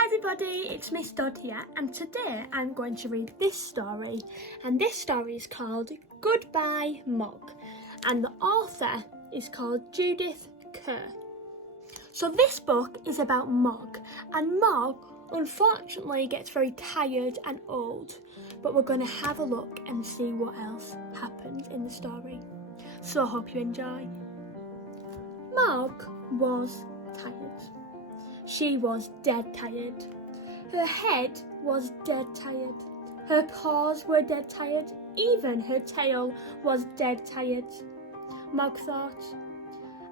Hi everybody, it's Miss Dodd here, and today I'm going to read this story, and this story is called Goodbye MOG, and the author is called Judith Kerr. So this book is about MOG, and MOG unfortunately gets very tired and old, but we're going to have a look and see what else happens in the story. So I hope you enjoy. MOG was tired. She was dead tired. Her head was dead tired. Her paws were dead tired. Even her tail was dead tired. MOG thought,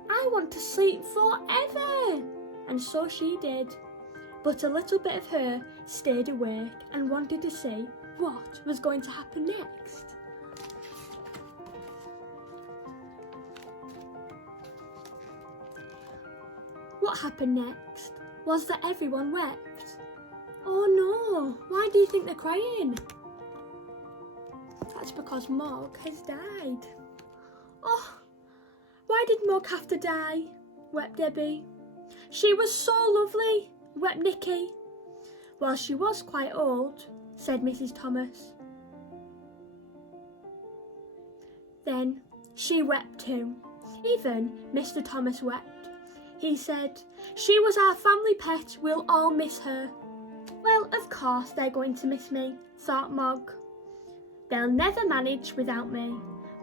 I want to sleep forever. And so she did. But a little bit of her stayed awake and wanted to see what was going to happen next. What happened next was that everyone wept. Oh no, why do you think they're crying? That's because MOG has died. Oh, why did MOG have to die? Wept Debbie. She was so lovely, wept Nikki. Well, she was quite old, said Mrs. Thomas. Then she wept too. Even Mr. Thomas wept. He said, she was our family pet, we'll all miss her. Well, of course they're going to miss me, thought MOG. They'll never manage without me.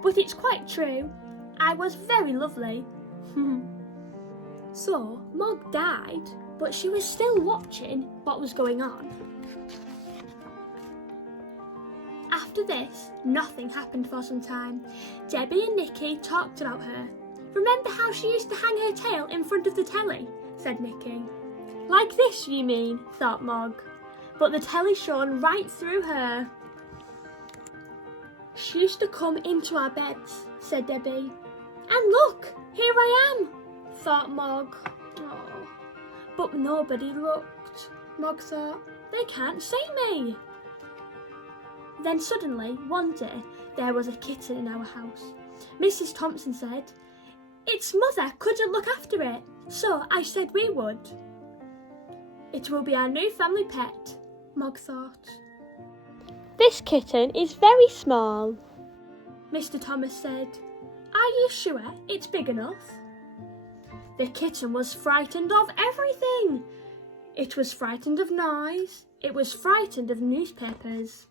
But it's quite true. I was very lovely. So, MOG died, but she was still watching what was going on. After this, nothing happened for some time. Debbie and Nikki talked about her. Remember how she used to hang her tail in front of the telly? Said Nikki. Like this, you mean? Thought MOG. But the telly shone right through her. She used to come into our beds, said Debbie. And look, here I am, thought MOG. Oh, but nobody looked. MOG thought, they can't see me. Then suddenly, one day, there was a kitten in our house. Mrs. Thompson said, its mother couldn't look after it, so I said we would. It will be our new family pet, MOG thought. This kitten is very small, Mr. Thomas said. Are you sure it's big enough? The kitten was frightened of everything. It was frightened of noise. It was frightened of newspapers.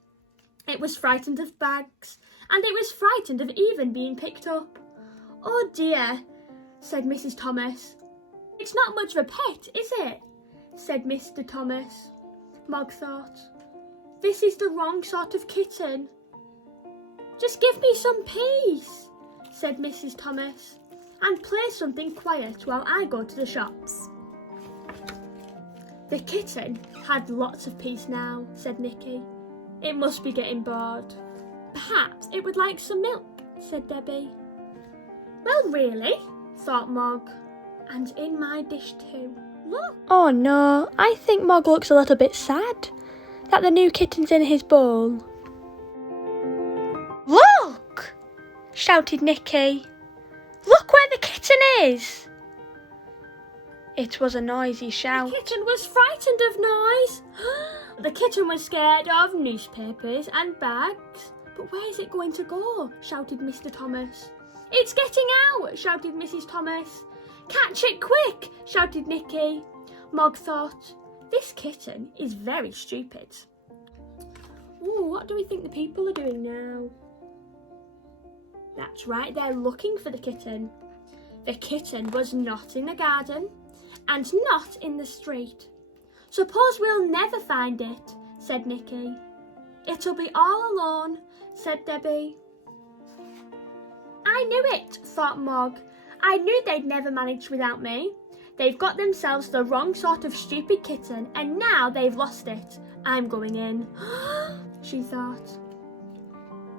It was frightened of bags. And it was frightened of even being picked up. Oh dear, said Mrs. Thomas. It's not much of a pet, is it? Said Mr. Thomas. MOG thought, this is the wrong sort of kitten. Just give me some peace, said Mrs. Thomas, and play something quiet while I go to the shops. The kitten had lots of peace now, said Nikki. It must be getting bored. Perhaps it would like some milk, said Debbie. Well, really, thought MOG, and in my dish too. Look. Oh no, I think MOG looks a little bit sad that the new kitten's in his bowl. Look, shouted Nikki. Look where the kitten is. It was a noisy shout. The kitten was frightened of noise. The kitten was scared of newspapers and bags. But where is it going to go? Shouted Mr. Thomas. It's getting out, shouted Mrs. Thomas. Catch it quick, shouted Nikki. MOG thought, this kitten is very stupid. Ooh, what do we think the people are doing now? That's right, they're looking for the kitten. The kitten was not in the garden and not in the street. Suppose we'll never find it, said Nikki. It'll be all alone, said Debbie. I knew it, thought MOG. I knew they'd never manage without me. They've got themselves the wrong sort of stupid kitten, and now they've lost it. I'm going in, she thought.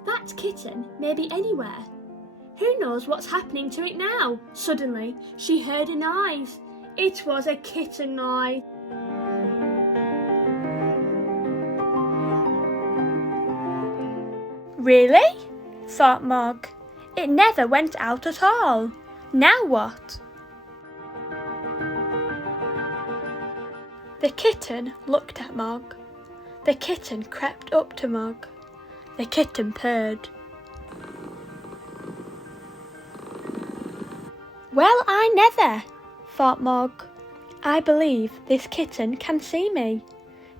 That kitten may be anywhere. Who knows what's happening to it now? Suddenly, she heard a noise. It was a kitten noise. Really? Thought MOG. It never went out at all. Now what? The kitten looked at Mog. The kitten crept up to Mog. The kitten purred. Well, I never, thought Mog. I believe this kitten can see me.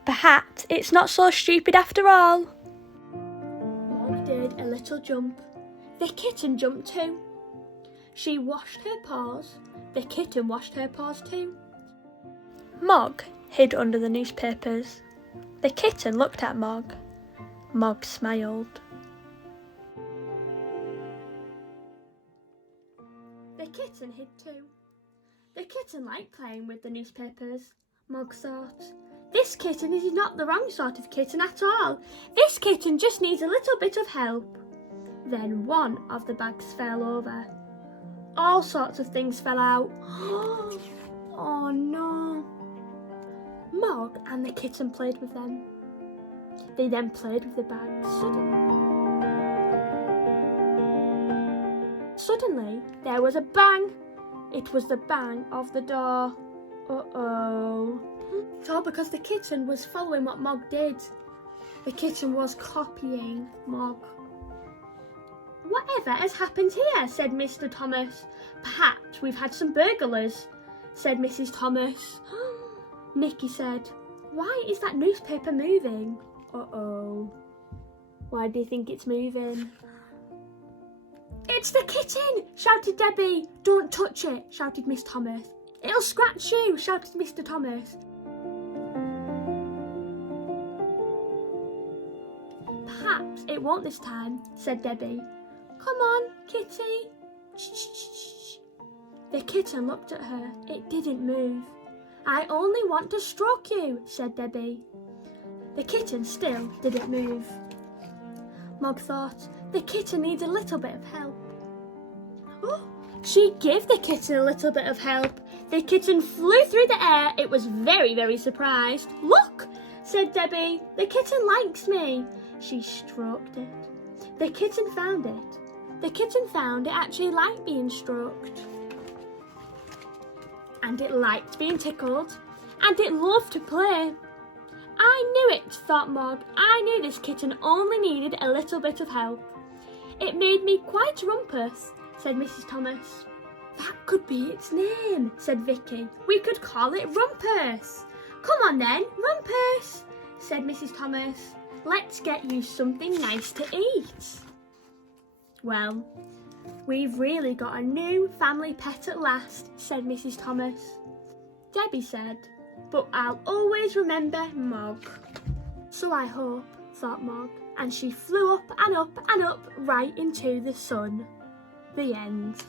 Perhaps it's not so stupid after all. Mog did a little jump. The kitten jumped too. She washed her paws. The kitten washed her paws too. Mog hid under the newspapers. The kitten looked at Mog. Mog smiled. The kitten hid too. The kitten liked playing with the newspapers. Mog thought, this kitten is not the wrong sort of kitten at all. This kitten just needs a little bit of help. Then one of the bags fell over. All sorts of things fell out. Oh no. Mog and the kitten played with them. They then played with the bag. Suddenly, there was a bang. It was the bang of the door. Uh-oh. It's all because the kitten was following what Mog did. The kitten was copying Mog. Whatever has happened here, said Mr. Thomas. Perhaps we've had some burglars, said Mrs. Thomas. Nicky said, why is that newspaper moving? Uh-oh. Why do you think it's moving? It's the kitten, shouted Debbie. Don't touch it, shouted Miss Thomas. It'll scratch you, shouted Mr. Thomas. Perhaps it won't this time, said Debbie. Come on, kitty. Shh. The kitten looked at her. It didn't move. I only want to stroke you, said Debbie. The kitten still didn't move. Mog thought, the kitten needs a little bit of help. Oh, she gave the kitten a little bit of help. The kitten flew through the air. It was very, very surprised. Look, said Debbie, the kitten likes me. She stroked it. The kitten found it. The kitten found it actually liked being stroked. And it liked being tickled. And it loved to play. I knew it, thought Mog. I knew this kitten only needed a little bit of help. It made me quite rumpus, said Mrs. Thomas. That could be its name, said Vicky. We could call it Rumpus. Come on then, Rumpus, said Mrs. Thomas. Let's get you something nice to eat. Well, we've really got a new family pet at last, said Mrs. Thomas. Debbie said, but I'll always remember Mog. So I hope, thought Mog, and she flew up and up and up right into the sun. The end.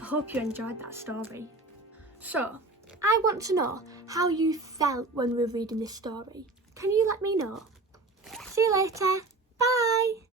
I hope you enjoyed that story. So, I want to know how you felt when we were reading this story. Can you let me know? See you later. Bye.